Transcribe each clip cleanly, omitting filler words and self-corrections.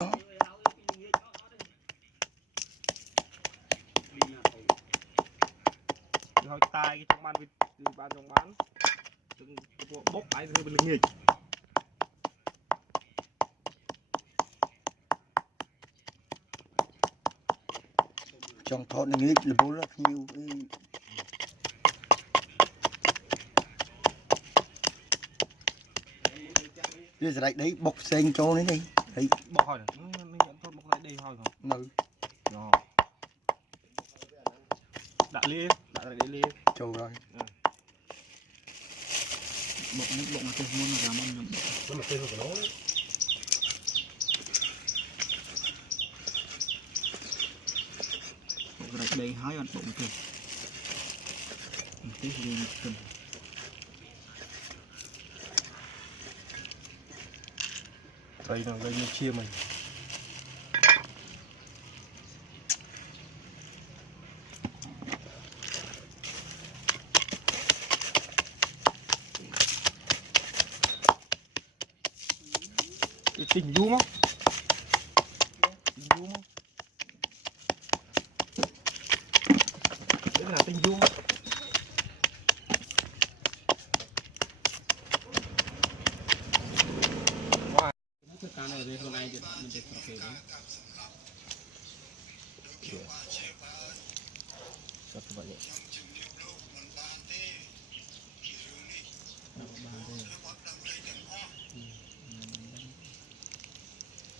hỏi tai cái trong ban vịt ban trong bán bốc ai rồi bên nghịch trong thôn nghịch là bố rất nhiều cái gì đấy bọc sen cho đấy đi đấy bọc hỏi thôi bọc lại đây hỏi không ừ rồi đã lên đã lại đi lên trâu rồi bọc nước bọc nó tên muốn là làm nó là tên của nó đấy bọc lại đây hái ăn bọc tên tí lên cần đây là gây như chia mình tình du không tình du không đấy là tình du cái này về hôm nay thì mình sẽ tập về đấy tập vậy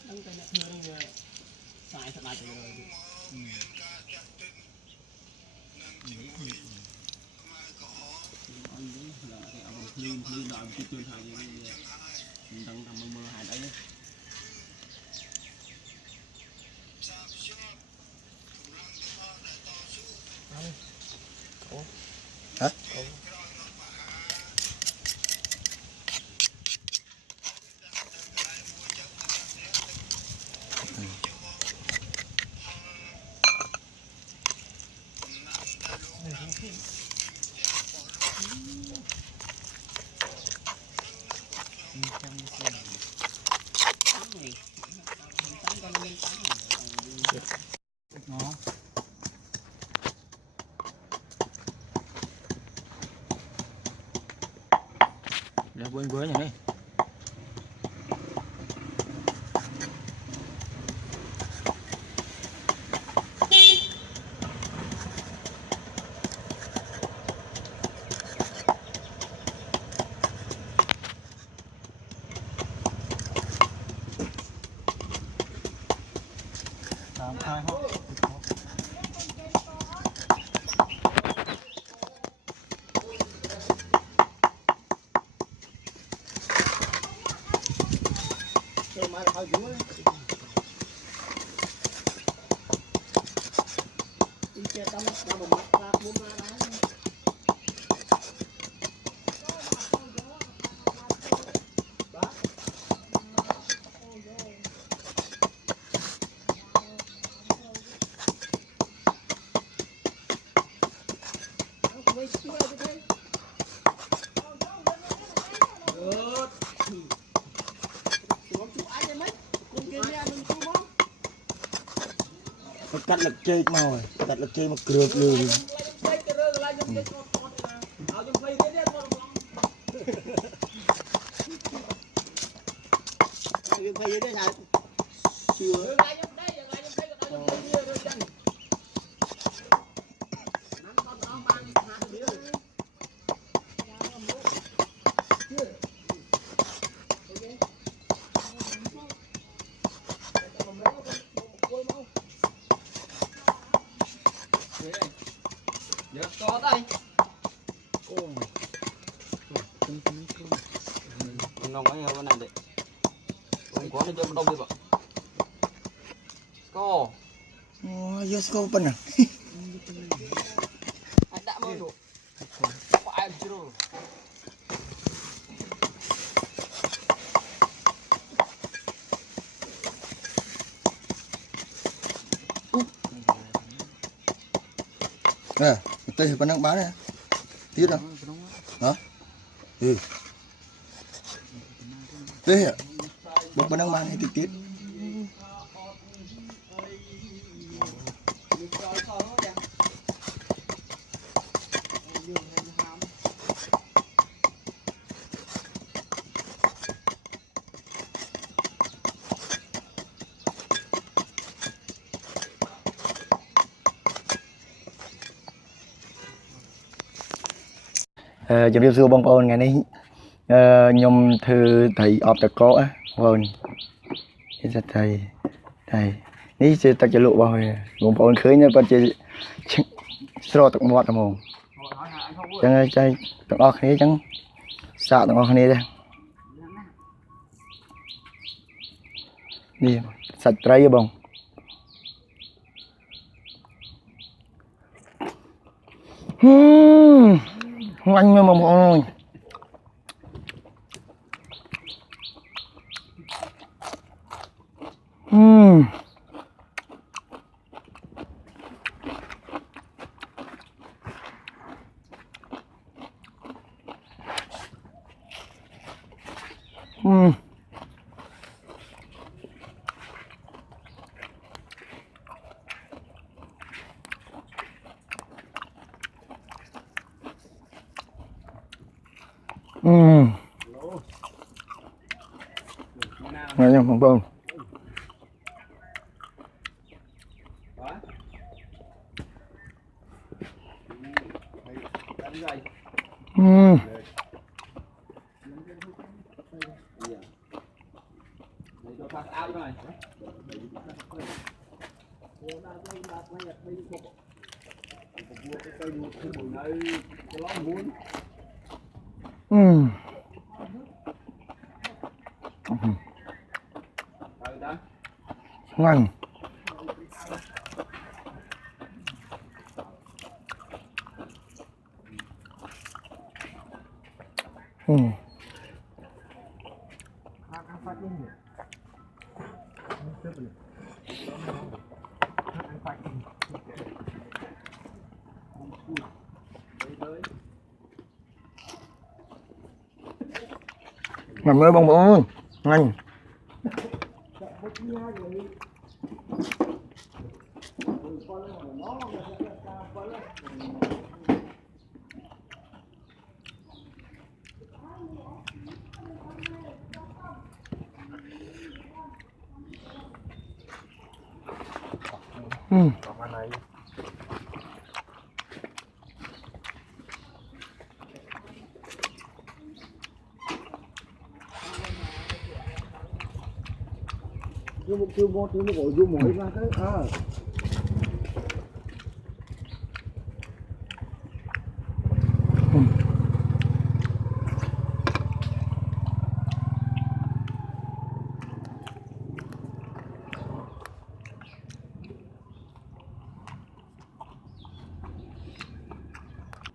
đang cái này thường xài thật lại rồi anh là cái ông clean lại một cái chơi hài mình đang làm mơ hài đấy hả để quên với này làm khai không mà hơi dữ đấy đi chơi tâm nó một mặt ra muốn ra đấy cắt lực chơi màu rồi cắt lực chơi mà cược lừa có đây nông ấy hơn này đấy không có thì cho đông đi vợ có giờ có bên nào anh đã mơ rồi phải chưa rồi nè đây vẫn đang bán này tiết đâu hả ừ đây ạ vẫn đang bán hay tiết chụp điêu xưa bông bông ngày nay nhom thư thầy ọp tật có á vâng thầy thầy ní chưa ta chỉ lụ bao bông bông khơi nha con chỉ sro tật mọt mồm chẳng chơi tật ọt này chẳng xạ tật ọt này đây đi sạch trái bông anh mà mọi người nghe nhá bông bông ngon làm ơi bông bông ngon Chưa một chưa một gọi vô mỗi ra cái